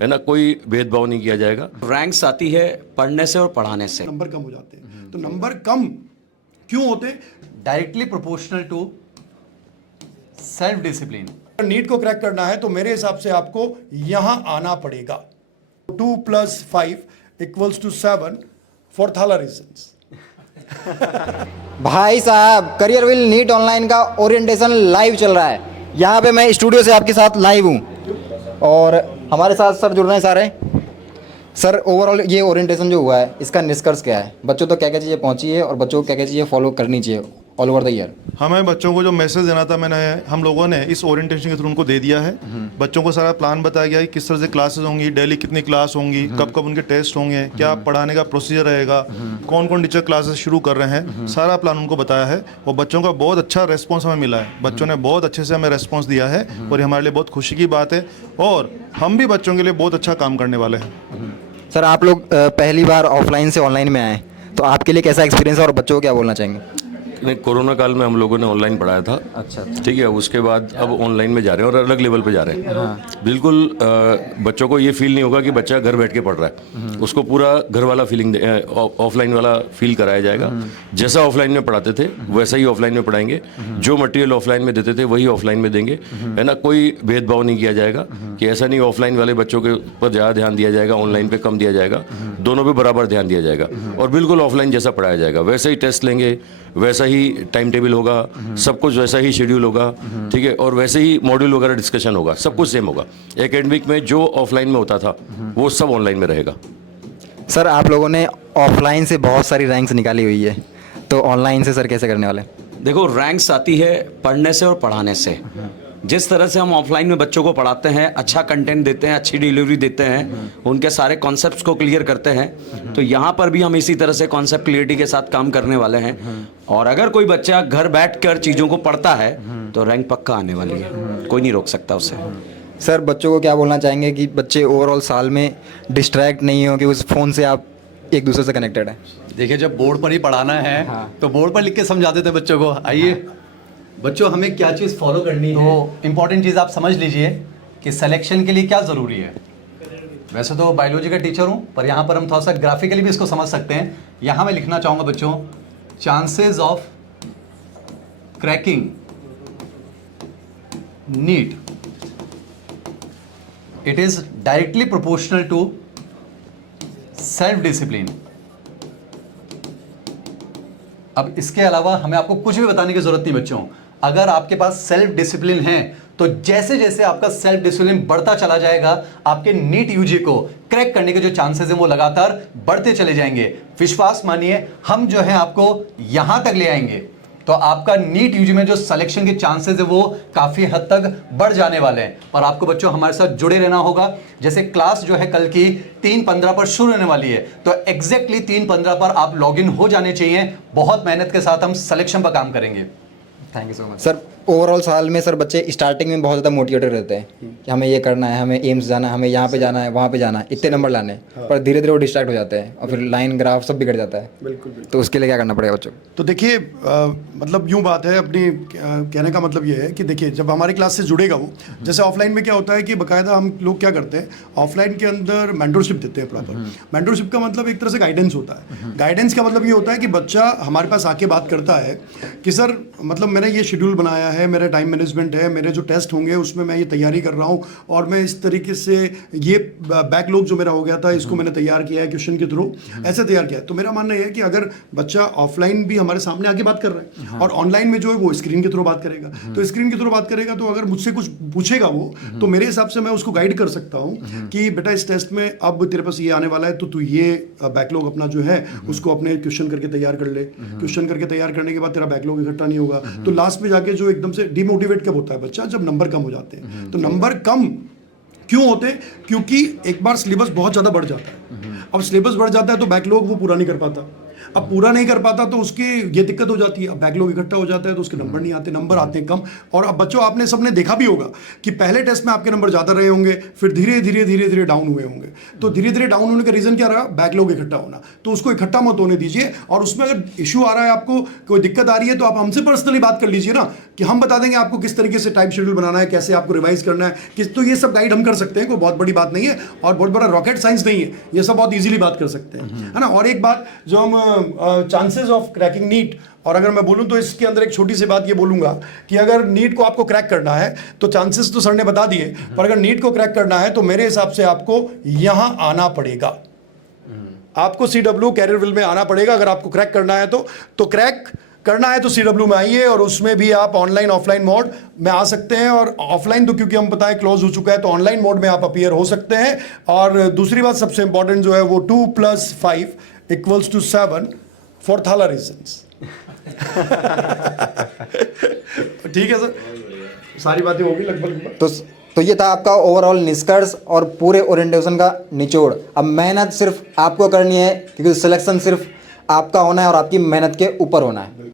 है ना, कोई भेदभाव नहीं किया जाएगा। रैंक्स आती है पढ़ने से और पढ़ाने से। नंबर कम हो जाते हैं, तो नंबर कम क्यों होते? Directly proportional to self discipline. NEET को क्रैक करना है तो मेरे हिसाब से आपको यहां आना पड़ेगा। 2 + 5 = 7 फॉर थाला रीजंस। भाई साहब, करियर विल नीट ऑनलाइन का ओरिएंटेशन लाइव चल रहा है। यहाँ पे मैं स्टूडियो से आपके साथ लाइव हूँ और हमारे साथ सर जुड़ रहे हैं सारे। सर, ओवरऑल ये ओरिएंटेशन जो हुआ है इसका निष्कर्ष क्या है? बच्चों तो क्या क्या चीज़ें पहुँची है और बच्चों को क्या क्या चीज़ें फॉलो करनी चाहिए ऑल ओवर द ईयर? हमें बच्चों को जो मैसेज देना था हम लोगों ने इस ओरिएंटेशन के थ्रू उनको दे दिया है। बच्चों को सारा प्लान बताया गया है, किस तरह से क्लासेस होंगी, डेली कितनी क्लास होंगी, कब कब उनके टेस्ट होंगे, क्या पढ़ाने का प्रोसीजर रहेगा, कौन कौन टीचर क्लासेस शुरू कर रहे हैं, सारा प्लान उनको बताया है। और बच्चों का बहुत अच्छा रेस्पॉन्स हमें मिला है। बच्चों ने बहुत अच्छे से हमें रेस्पॉन्स दिया है और ये हमारे लिए बहुत खुशी की बात है और हम भी बच्चों के लिए बहुत अच्छा काम करने वाले हैं। सर, आप लोग पहली बार ऑफलाइन से ऑनलाइन में आए, तो आपके लिए कैसा एक्सपीरियंस है और बच्चों को क्या बोलना चाहेंगे? नहीं, कोरोना काल में हम लोगों ने ऑनलाइन पढ़ाया था। अच्छा। ठीक है, उसके बाद अब ऑनलाइन में जा रहे हैं और अलग लेवल पे जा रहे हैं। बिल्कुल बच्चों को ये फील नहीं होगा कि बच्चा घर बैठ के पढ़ रहा है। उसको पूरा घर वाला फीलिंग, ऑफलाइन वाला फील कराया जाएगा। जैसा ऑफलाइन में पढ़ाते थे वैसा ही ऑफलाइन में पढ़ाएंगे। जो मटेरियल ऑफलाइन में देते थे वही ऑफलाइन में देंगे, है ना। कोई भेदभाव नहीं किया जाएगा कि ऐसा नहीं ऑफलाइन वाले बच्चों के ऊपर ज़्यादा ध्यान दिया जाएगा, ऑनलाइन पे कम दिया जाएगा। दोनों पे बराबर ध्यान दिया जाएगा और बिल्कुल ऑफलाइन जैसा पढ़ाया जाएगा वैसे ही टेस्ट लेंगे, वैसा ही टाइम टेबल होगा, सब कुछ वैसा ही शेड्यूल होगा। ठीक है, और वैसे ही मॉड्यूल वगैरह डिस्कशन होगा, सब कुछ सेम होगा। एकेडमिक में जो ऑफलाइन में होता था वो सब ऑनलाइन में रहेगा। सर, आप लोगों ने ऑफलाइन से बहुत सारी रैंक्स निकाली हुई है, तो ऑनलाइन से सर कैसे करने वाले? देखो, रैंक्स आती है पढ़ने से और पढ़ाने से। जिस तरह से हम ऑफलाइन में बच्चों को पढ़ाते हैं, अच्छा कंटेंट देते हैं, अच्छी डिलीवरी देते हैं, उनके सारे कॉन्सेप्ट्स को क्लियर करते हैं, तो यहाँ पर भी हम इसी तरह से कॉन्सेप्ट क्लियरिटी के साथ काम करने वाले हैं। और अगर कोई बच्चा घर बैठकर चीज़ों को पढ़ता है तो रैंक पक्का आने वाली है, कोई नहीं रोक सकता उसे। सर, बच्चों को क्या बोलना चाहेंगे कि बच्चे ओवरऑल साल में डिस्ट्रैक्ट नहीं हो कि उस फ़ोन से आप एक दूसरे से कनेक्टेड हैं? देखिए, जब बोर्ड पर ही पढ़ाना है तो बोर्ड पर लिख के समझाते थे बच्चों को। आइए बच्चों, हमें क्या चीज़ फॉलो करनी है। तो इम्पॉर्टेंट चीज़ आप समझ लीजिए कि सिलेक्शन के लिए क्या ज़रूरी है। वैसे तो बायोलॉजी का टीचर हूँ, पर यहाँ पर हम थोड़ा सा ग्राफिकली भी इसको समझ सकते हैं। यहाँ मैं लिखना चाहूँगा बच्चों, chances of cracking NEET, it is directly proportional to self discipline. अब इसके अलावा हमें आपको कुछ भी बताने की जरूरत नहीं बच्चों। अगर आपके पास सेल्फ डिसिप्लिन है तो जैसे जैसे आपका सेल्फ डिसिप्लिन बढ़ता चला जाएगा, आपके नीट यूजी को क्रैक करने के जो चांसेस हैं वो लगातार बढ़ते चले जाएंगे। विश्वास मानिए, हम जो है आपको यहां तक ले आएंगे तो आपका नीट यूजी में जो सिलेक्शन के चांसेस है वो काफी हद तक बढ़ जाने वाले हैं। और आपको बच्चों हमारे साथ जुड़े रहना होगा। जैसे क्लास जो है कल की 3:15 पर शुरू होने वाली है, तो एग्जैक्टली 3:15 पर आप लॉगिन हो जाने चाहिए। बहुत मेहनत के साथ हम सिलेक्शन पर काम करेंगे। Thank you so much. Sir, overall साल में सर बच्चे स्टार्टिंग में बहुत ज़्यादा मोटिवेटेड रहते हैं कि हमें ये करना है, हमें एम्स जाना है, हमें यहाँ पे जाना है, वहाँ पे जाना है, इतने नंबर लाने हैं। पर धीरे धीरे वो डिस्ट्रैक्ट हो जाते हैं और फिर लाइन ग्राफ सब बिगड़ जाता है। बिल्कुल। तो उसके लिए क्या करना पड़ेगा बच्चों? तो देखिए, मतलब यूँ बात है, अपनी कहने का मतलब ये है कि देखिए, जब हमारी क्लास से जुड़ेगा वो, जैसे ऑफलाइन में क्या होता है कि बाकायदा हम लोग क्या करते हैं, ऑफलाइन के अंदर मेंटरशिप देते हैं प्रॉपर। मेंटरशिप का मतलब एक तरह से गाइडेंस होता है। गाइडेंस का मतलब ये होता है कि बच्चा हमारे पास आके बात करता है कि सर, मतलब मैंने ये शेड्यूल बनाया है, मेरा टाइम मैनेजमेंट है, मेरे जो टेस्ट होंगे उसमें मैं ये तैयारी कर रहा हूँ और मैं इस तरीके से ये बैकलॉग जो मेरा हो गया था इसको मैंने तैयार किया है, क्वेश्चन के थ्रू ऐसे तैयार किया है। तो मेरा मानना यह है कि अगर बच्चा ऑफलाइन भी हमारे सामने आके बात कर रहा है और ऑनलाइन में जो है वो स्क्रीन के थ्रू बात करेगा, तो स्क्रीन के थ्रू बात करेगा तो अगर मुझसे कुछ पूछेगा वो, तो मेरे हिसाब से मैं उसको गाइड कर सकता हूँ कि बेटा इस टेस्ट में अब तेरे पास ये आने वाला है, तो तू ये बैकलॉग अपना जो है उसको अपने क्वेश्चन करके तैयार कर ले। क्वेश्चन करके तैयार करने के बाद तेरा बैकलॉग इकट्ठा नहीं होगा, तो लास्ट में जाके जो एकदम से डिमोटिवेट कब होता है बच्चा, जब नंबर कम हो जाते हैं। तो नंबर कम क्यों होते? क्योंकि एक बार सिलेबस बहुत ज़्यादा बढ़ जाता है। अब सिलेबस बढ़ जाता है तो बैकलॉग वो पूरा नहीं कर पाता। अब पूरा नहीं कर पाता तो उसकी ये दिक्कत हो जाती है, अब बैकलॉग इकट्ठा हो जाता है तो उसके नंबर नहीं आते, नंबर आते हैं कम। और अब बच्चों आपने सबने देखा भी होगा कि पहले टेस्ट में आपके नंबर ज़्यादा रहे होंगे, फिर धीरे धीरे डाउन हुए होंगे। तो धीरे धीरे डाउन होने का रीज़न क्या रहा? बैकलॉग इकट्ठा होना। तो उसको इकट्ठा मत होने दीजिए, और उसमें अगर इशू आ रहा है, आपको कोई दिक्कत आ रही है, तो आप हमसे पर्सनली बात कर लीजिए ना, कि हम बता देंगे आपको किस तरीके से टाइम शेड्यूल बनाना है, कैसे आपको रिवाइज करना है, किस, तो ये सब गाइड हम कर सकते हैं, कोई बहुत बड़ी बात नहीं है और बहुत बड़ा रॉकेट साइंस नहीं है, ये सब बहुत इजीली बात कर सकते हैं, है ना। और एक बात जो हम चांसेस ऑफ क्रैकिंग नीट, और अगर मैं बोलूं तो इसके अंदर एक छोटी सी बात ये बोलूंगा कि अगर नीट को आपको क्रैक करना है तो चांसेस तो सर ने बता दिए, पर अगर नीट को क्रैक करना है तो मेरे हिसाब से आपको यहां आना पड़ेगा, आपको CW कैरियरविल में आना पड़ेगा अगर आपको क्रैक करना है तो क्रैक करना है तो CW में आइए, और उसमें भी आप ऑनलाइन ऑफलाइन मोड में आ सकते हैं। और ऑफलाइन तो क्योंकि हम पता है क्लोज हो चुका है, तो ऑनलाइन मोड में आप अपीयर हो सकते हैं। और दूसरी बात सबसे इंपॉर्टेंट जो है वो 2 + 5 = 7 फॉर थाला रीजंस। ठीक है सर, सारी बातें होगी लगभग। तो ये था आपका ओवरऑल निष्कर्ष और पूरे ओरिएंटेशन का निचोड़। अब मेहनत सिर्फ आपको करनी है, क्योंकि सिलेक्शन सिर्फ आपका होना है और आपकी मेहनत के ऊपर होना है।